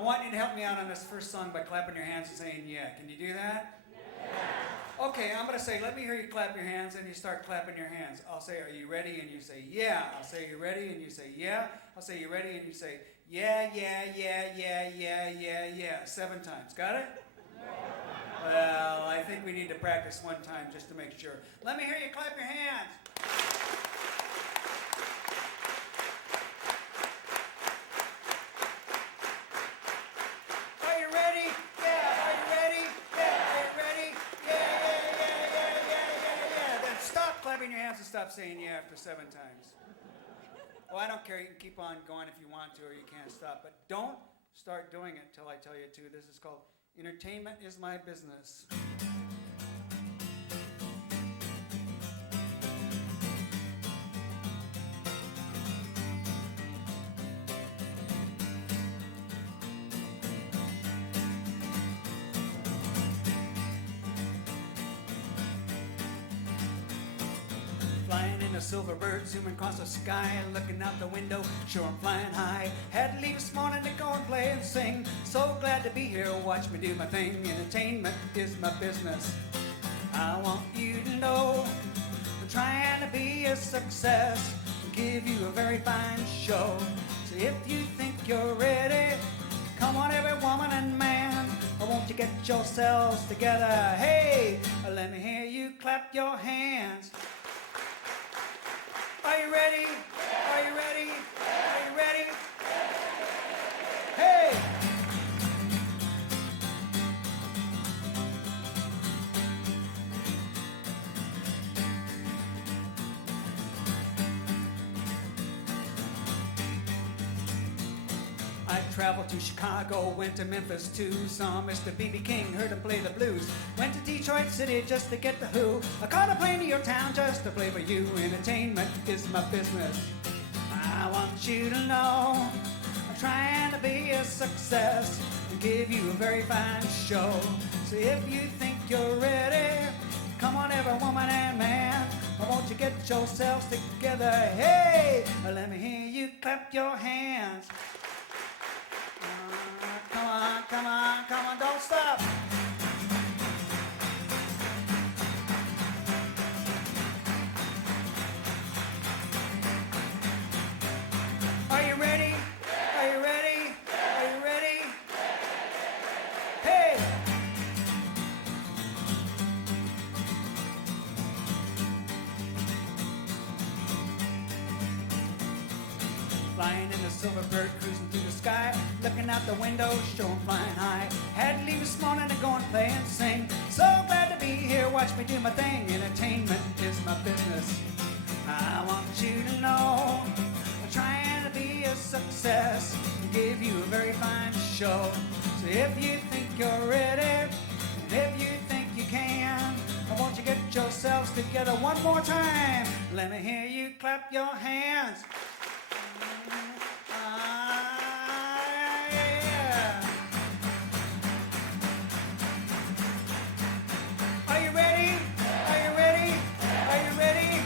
I want you to help me out on this first song by clapping your hands and saying yeah. Can you do that? Yeah. Okay, I'm going to say, let me hear you clap your hands, and you start clapping your hands. I'll say, are you ready? And you say, yeah. I'll say, you ready? And you say, yeah. I'll say, you ready? And you say, yeah, yeah, yeah, yeah, yeah, yeah, yeah. 7 times. Got it? Well, I think we need to practice one time just to make sure. Let me hear you clap your hands. Are you ready? Yeah. Are you ready? Yeah. Are you ready? Yeah, yeah, yeah, yeah, yeah, yeah, yeah. Then stop clapping your hands and stop saying yeah after 7 times. Well, I don't care. You can keep on going if you want to, or you can't stop. But don't start doing it till I tell you to. This is called Entertainment is My Business. Flying in a silver bird, zooming across the sky, looking out the window, sure I'm flying high. Had to leave this morning to go and play and sing. So glad to be here, watch me do my thing. Entertainment is my business. I want you to know I'm trying to be a success, give you a very fine show. So if you think you're ready, come on every woman and man, won't you get yourselves together? Hey, let me hear you clap your hands. Are you ready? Are you ready? Are you ready? Hey! I traveled to Chicago, went to Memphis too, saw Mr. B.B. King, heard him play the blues. Went to Detroit City just to get the Who. I caught a plane to your town just to play for you. Entertainment is my business. I want you to know I'm trying to be a success and give you a very fine show. So if you think you're ready, come on every woman and man, won't you get yourselves together? Hey, let me hear you clap your hands. Come on, come on, come on, don't stop. Are you ready? Are you ready? Are you ready? Hey! Flying in the silver bird, cruising through the sky, looking out the window, show 'em flying high. Had to leave this morning to go and play and sing. So glad to be here, watch me do my thing. Entertainment is my business. I want you to know I'm trying to be a success and give you a very fine show. So if you think you're ready, and if you think you can, won't you get yourselves together one more time? Let me hear you clap your hands. Yeah. Are you ready? Are you ready? Are you ready?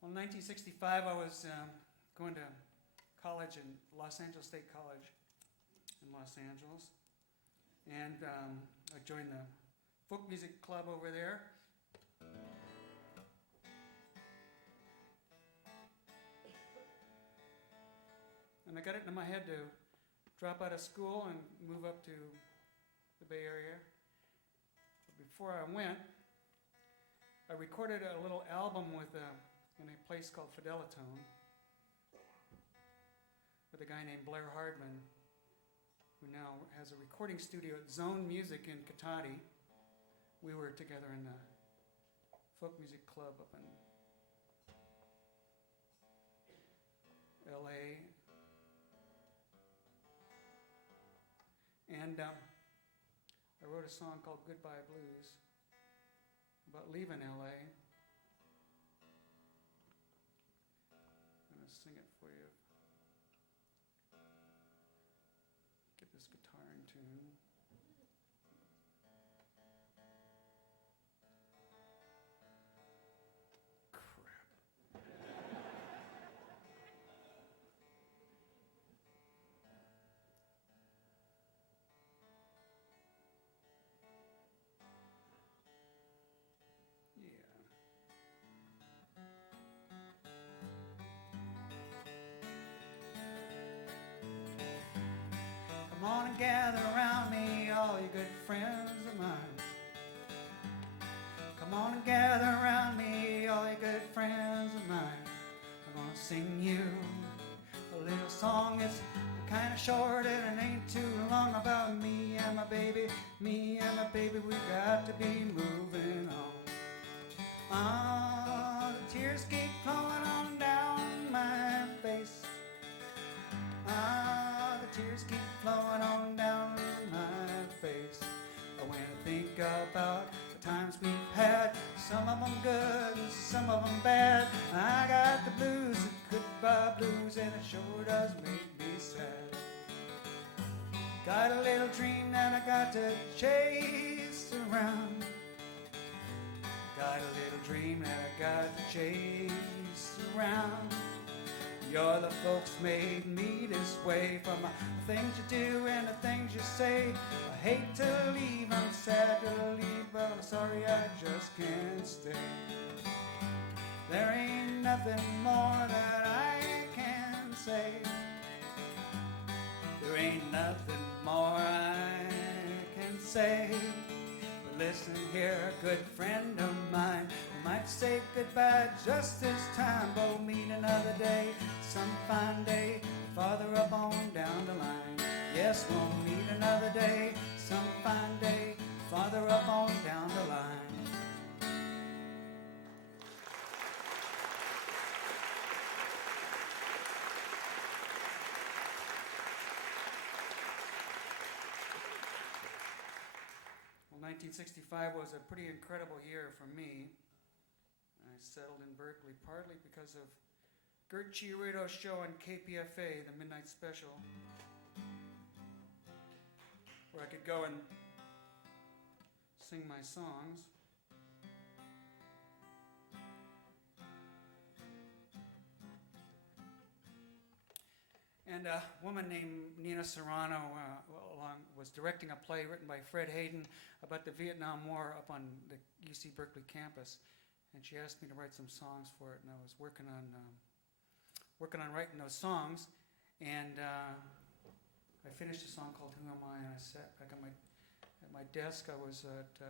Well, in 1965, I was going to college in Los Angeles State College in Los Angeles. And I joined the folk music club over there. And I got it into my head to drop out of school and move up to the Bay Area. But before I went, I recorded a little album in a place called Fidelitone with a guy named Blair Hardman, who now has a recording studio at Zone Music in Katati. We were together in the folk music club up in LA. And I wrote a song called Goodbye Blues about leaving LA. I'm going to sing it for you. Get this guitar in tune. and gather around me, all you good friends of mine. Come on and gather around me, all you good friends of mine. I'm gonna sing you a little song. It's kind of short and it ain't too long, about me and my baby, me and my baby. We got to be moving on. Ah, the tears keep flowing on down my face. Ah, the tears keep flowing on down my face. When I think about the times we've had, some of them good and some of them bad, I got the blues, the goodbye blues, and it sure does make me sad. Got a little dream that I got to chase around. Got a little dream that I got to chase around. You're the folks made me this way, from the things you do and the things you say. I hate to leave, I'm sad to leave, but I'm sorry I just can't stay. There ain't nothing more that I can say. There ain't nothing more I can say. But listen here, good friend of mine, I might say goodbye just this time, but we'll meet another day, some fine day, farther up on down the line. Yes, we'll meet another day, some fine day, farther up on down the line. Well, 1965 was a pretty incredible year for me. I settled in Berkeley partly because of Gert Chiarito's show on KPFA, the Midnight Special, where I could go and sing my songs. And a woman named Nina Serrano was directing a play written by Fred Hayden about the Vietnam War up on the UC Berkeley campus. And she asked me to write some songs for it, and I was working on writing those songs. And I finished a song called "Who Am I?" and I sat back at my desk. I was at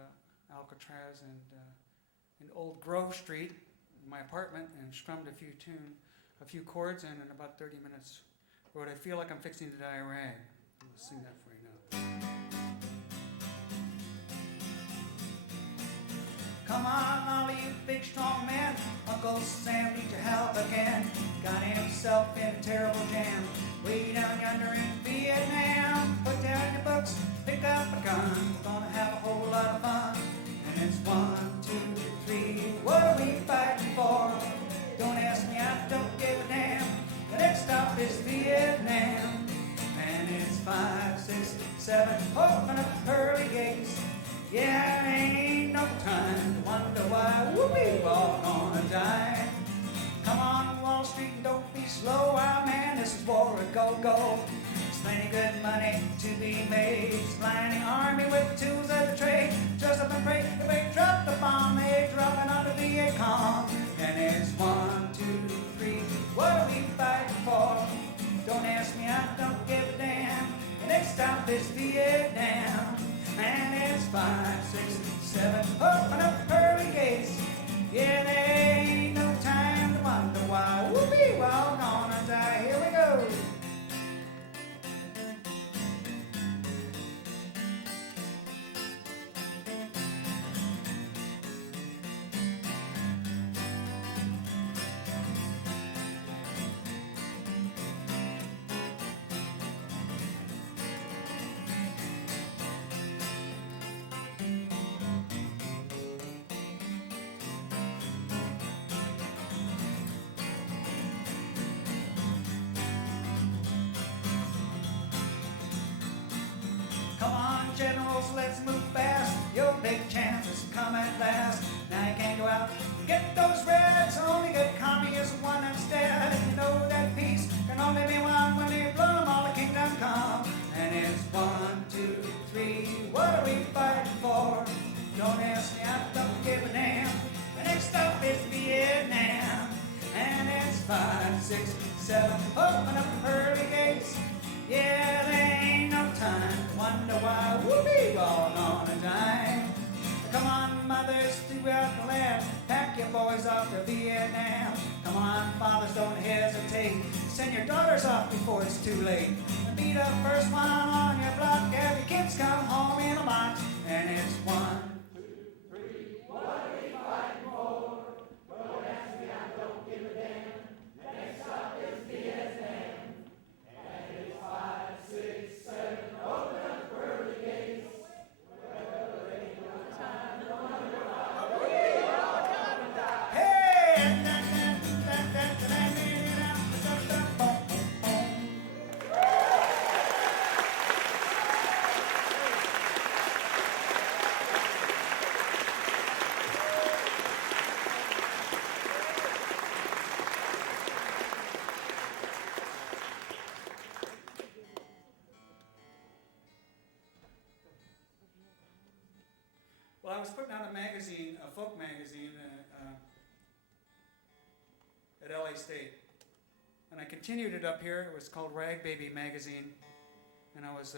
Alcatraz and in Old Grove Street, in my apartment, and strummed a few chords, and in about 30 minutes wrote "I Feel Like I'm Fixing to Die a Rag." I'm gonna sing that for you now. Come on, all you big strong men, Uncle Sam needs your help again. Got himself in a terrible jam, way down yonder in Vietnam. Put down your books, pick up a gun, we're gonna have a whole lot of fun. And it's 1, 2, 3, what are we fighting for? Don't ask me, I don't give a damn. The next stop is Vietnam. And it's 5, 6, 7, open up pearly gates. Yeah, there ain't no time to wonder why we're all gonna die. Come on, Wall Street, and don't be slow. Ah, man, this is war, a go-go. There's plenty good money to be made. It's blinding army with the tools of the trade. Just up and pray, if they drop the bomb, they dropping on the Viet Cong. And it's 1, 2, 3, what are we fighting for? Don't ask me, I don't give a damn. The next stop is Vietnam. And it's 5, 6, 7, open up pearly gates. Yeah, there ain't no time to wonder why we're all gonna die. Here we go. Generals, let's move fast. Your big chance has come at last. Now you can't go out and get those reds. Only good commie is one instead. And you know that peace can only be won when they bloom all the kingdom come. And it's 1, 2, 3, what are we fighting for? Don't ask me, I don't give a damn. The next stop is Vietnam. And it's 5, 6, 7, open up the pearly gates. Yeah, there ain't no time boys off to Vietnam. Come on, fathers, don't hesitate. Send your daughters off before it's too late. Be the first one on your block. Have your kids come home in a box. And it's 1, 2, 3. What are we fighting for? Don't ask me, I don't give a damn. Next stop is Vietnam. And it's 5, 6, 7. Open up the pearly gates. Well, I was putting out a magazine, a folk magazine, at LA State. And I continued it up here. It was called Rag Baby Magazine. And I was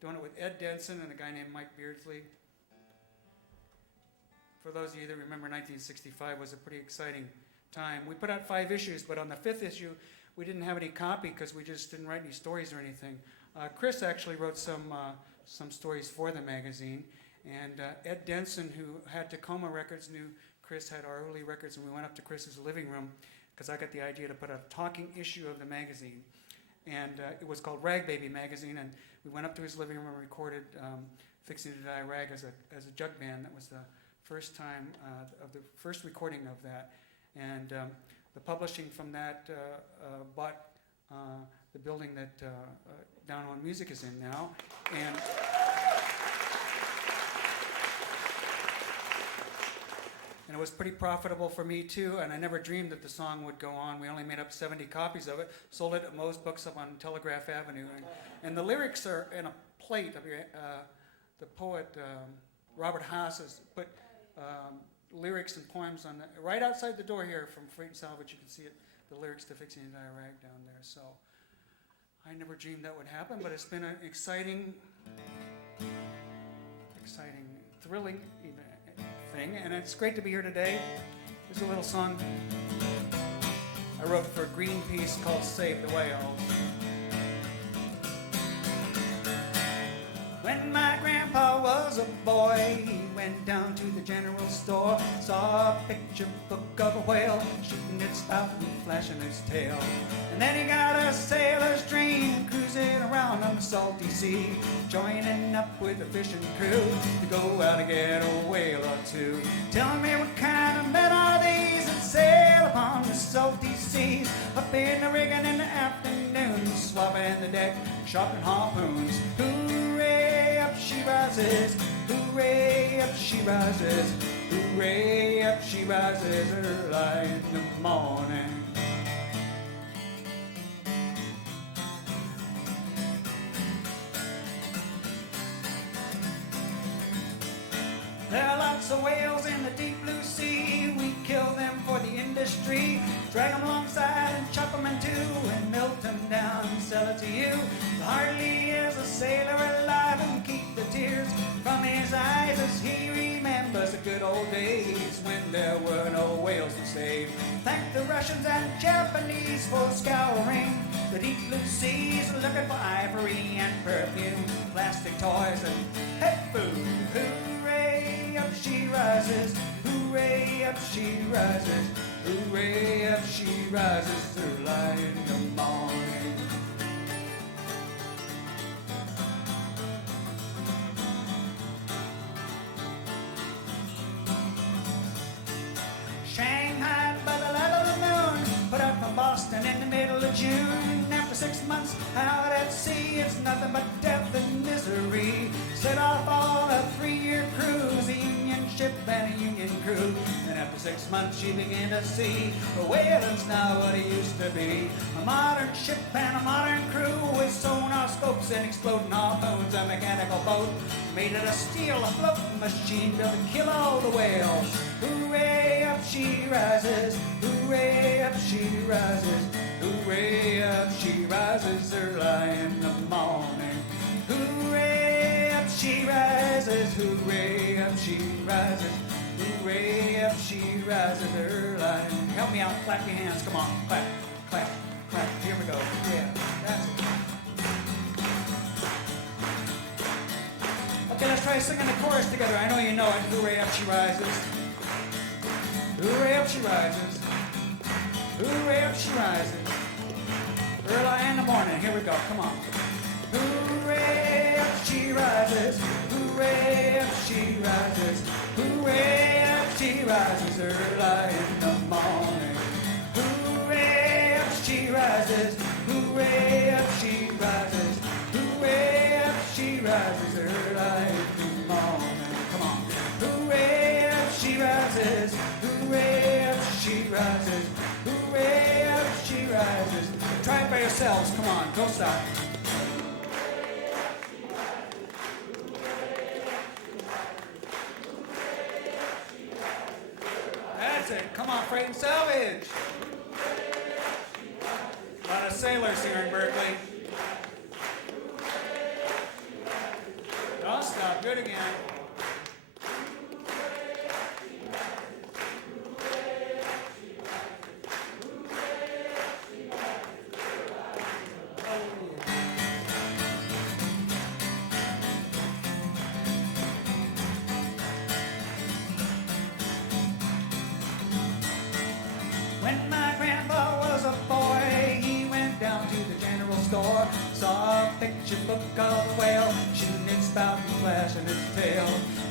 doing it with Ed Denson and a guy named Mike Beardsley. For those of you that remember, 1965 was a pretty exciting time. We put out 5 issues, but on the 5th issue, we didn't have any copy because we just didn't write any stories or anything. Chris actually wrote some stories for the magazine. And Ed Denson, who had Tacoma Records, knew Chris had Arhoolie Records, and we went up to Chris's living room because I got the idea to put a talking issue of the magazine. And it was called Rag Baby Magazine, and we went up to his living room and recorded Fixing to Die Rag as a jug band. That was the first time, of the first recording of that. And the publishing from that bought the building that Down on Music is in now. And it was pretty profitable for me too, and I never dreamed that the song would go on. We only made up 70 copies of it, sold it at Moe's Books up on Telegraph Avenue. And the lyrics are in a plate of your, the poet Robert Haas has put lyrics and poems on right outside the door here from Freight and Salvage. You can see it, the lyrics to Fixing to Die Rag down there. So I never dreamed that would happen, but it's been an exciting, thrilling thing, and it's great to be here today. There's a little song I wrote for Greenpeace called Save the Whales. When my grandpa was a boy, he went down to the general store, saw a picture book of a whale shooting its spout and flashing its tail. And then he got a sailor's dream, cruising around on the salty sea, joining up with a fishing crew to go out and get a whale or two. Tell me what kind of men are these that sail upon the salty seas, up in the rigging in the afternoon, swabbing the deck, sharpening harpoons. Hooray, up she rises, hooray, up she rises, hooray, up she rises early in the morning. There are lots of whales in the deep blue sea. We kill them for the industry, drag them alongside and chop them in two, and melt them down and sell it to you. Hardly is a sailor alive and keep the tears from his eyes as he remembers the good old days when there were no whales to save. Thank the Russians and Japanese for scouring the deep blue seas, looking for ivory and perfume, plastic toys and pet food. Hooray, up she rises, hooray, up she rises, hooray, up she rises early in the morning. Shanghai by the light of the moon, put out from Boston in the middle of June. After 6 months out at sea, it's nothing but death and misery. Set off on a 3-year cruise, a Union ship and a Union crew. And after 6 months she began to see the whaling's not what it used to be. A modern ship and a modern crew with sonar scopes and exploding harpoons. A mechanical boat made of steel, a floating machine built to kill all the whales. Hooray, up she rises, hooray, up she rises, hooray, up she rises early in the morning. Hooray, up she rises, hooray, up she rises, Hooray, up she rises early. Help me out, clap your hands, come on, clap, clap, clap. Here we go, yeah, that's it. Okay, let's try singing the chorus together. I know you know it. Hooray, up she rises. Hooray, up she rises. Hooray, up she rises. Early in the morning. Here we go. Come on. Hooray, up she rises. Hooray, up she rises. Hooray, up she rises. Early in the morning. Hooray, up she rises. Hooray, up she rises. Hooray, up she rises. Early in the morning. Come on. Hooray, up she rises. Hooray, up she rises. Hooray, up she rises. Try it by yourselves. Come on, don't stop. That's it. Come on, Freight and Salvage. A lot of sailors here in Berkeley. Don't stop. Good again. When my grandpa was a boy, he went down to the general store, saw a picture book of a whale, shooting its spout and flashing its tail.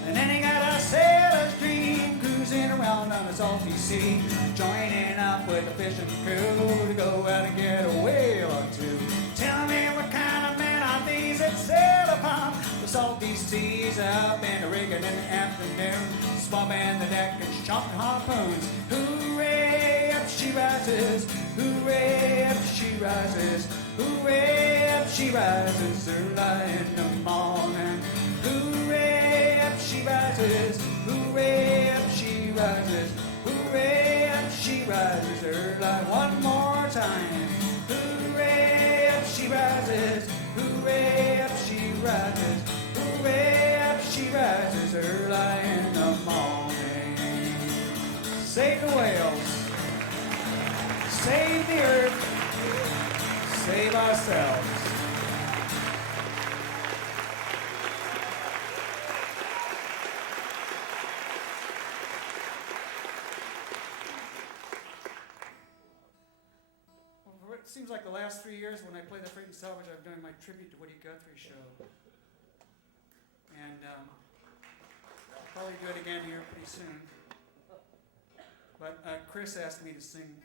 And then he got a sailor's dream, cruising around on the salty sea, joining up with the fishing crew to go out and get a whale or two. Tell me what kind of men are these that sail upon the salty seas, up in the rigging in the afternoon, swabbing the deck and shocking harpoons. Hooray, up she rises. Hooray, up she rises. Hooray, up she rises. Early in the morning. Hooray, up she rises. Hooray, up she rises. Hooray, up she rises. Early one more time. Hooray, up she rises. Hooray, up she rises. Hooray, up she rises. Early in the morning. Save the whales. Save the earth. Save ourselves. Well, it seems like the last 3 years when I play the Freight and Salvage, I've done my tribute to Woody Guthrie show. And I'll probably do it again here pretty soon. But Chris asked me to sing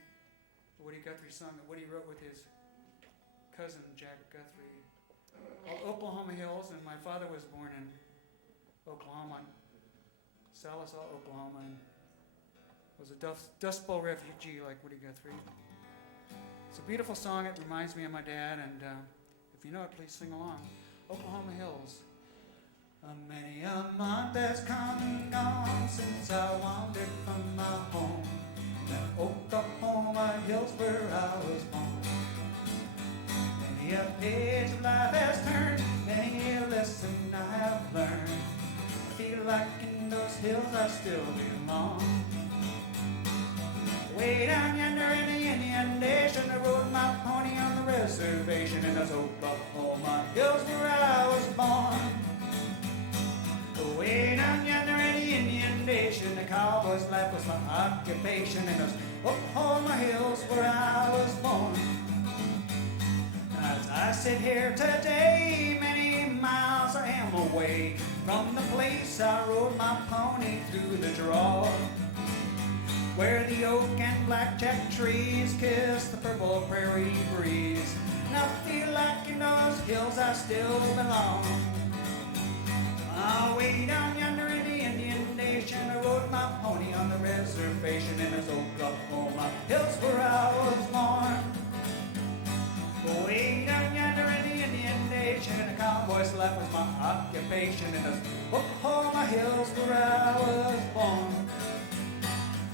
the Woody Guthrie song that Woody wrote with his cousin Jack Guthrie, called Oklahoma Hills. And my father was born in Oklahoma, Sallisaw, Oklahoma, and was a Dust Bowl refugee like Woody Guthrie. It's a beautiful song. It reminds me of my dad, and if you know it, please sing along. Oklahoma Hills. Many a month has come and gone since I wandered from my home, the Oklahoma Hills where I was born. Many a page of life has turned, many a lesson I have learned. I feel like in those hills I still belong. Way down yonder in the Indian Nation, I rode my pony on the reservation in those Oklahoma Hills where I was born. Way down yonder in the Indian Nation, the cowboy's life was my occupation in those Oklahoma Hills where I was born. As I sit here today, many miles I am away from the place I rode my pony through the draw, where the oak and blackjack trees kiss the purple prairie breeze. And I feel like in those hills I still belong. Way down yonder in the Indian Nation, I rode my pony on the reservation in those Oklahoma Hills where I was born. Way down yonder in the Indian Nation, a cowboy's life was my occupation in those Oklahoma Hills where I was born.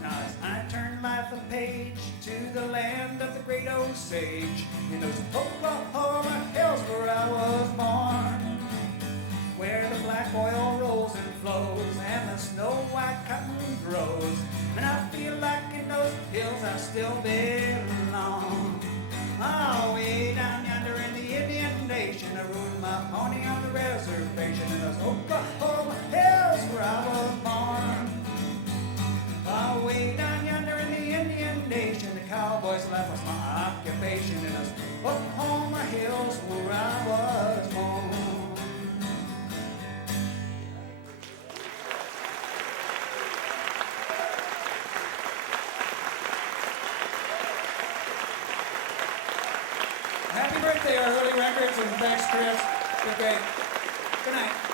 Now as I turn life a page to the land of the great Osage, in those Oklahoma Hills where I was born, where the black oil rolls and flows and the snow white cotton still belong. Oh, way down yonder in the Indian Nation, I rode my pony on the reservation in those Oklahoma hills where I was born. Oh, way down yonder in the Indian Nation, the cowboy's life was my occupation in those Oklahoma hills where I was born. Happy birthday, Arhoolie Records, and thanks, Chris. You're great. Good night.